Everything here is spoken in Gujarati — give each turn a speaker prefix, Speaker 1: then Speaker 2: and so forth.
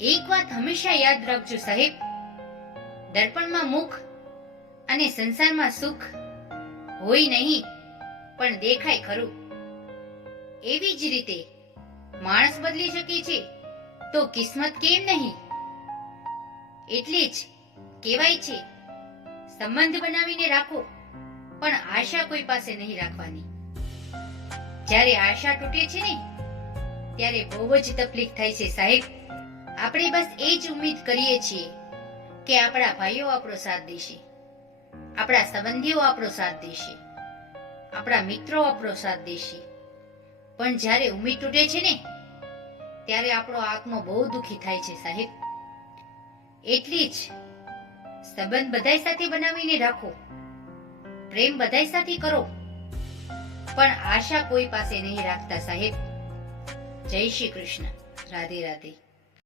Speaker 1: એક વાત હંમેશા યાદ રાખજો સાહેબ. દર્પણમાં મુખ અને સંસારમાં સુખ હોય નહીં, પણ દેખાય ખરું. એવી જ રીતે માણસ બદલી શકે છે તો કિસ્મત કેમ નહીં? એટલે જ કહેવાય છે, સંબંધ બનાવીને રાખો, પણ આશા કોઈ પાસે નહીં રાખવાની. જ્યારે આશા તૂટે છે ને, ત્યારે બહુ જ તકલીફ થાય છે સાહેબ. આપણે બસ એ જ ઉમ્મીદ કરીએ છીએ કે આપણા ભાઈઓ આપણો સાથ દેશે, આપણા સંબંધીઓ આપણો સાથ દેશે, આપણા મિત્રો આપણો સાથ દેશે. પણ જ્યારે ઉમ્મીદ તૂટે છે ને, ત્યારે આપણો આત્મો બહુ દુખી થાય છે સાહેબ. એટલી જ સંબંધ બધાય સાથે બનાવીને રાખો, પ્રેમ બધાય સાથે કરો, પણ આશા કોઈ પાસે નહીં રાખતા સાહેબ. જય શ્રી કૃષ્ણ. રાધે રાધે.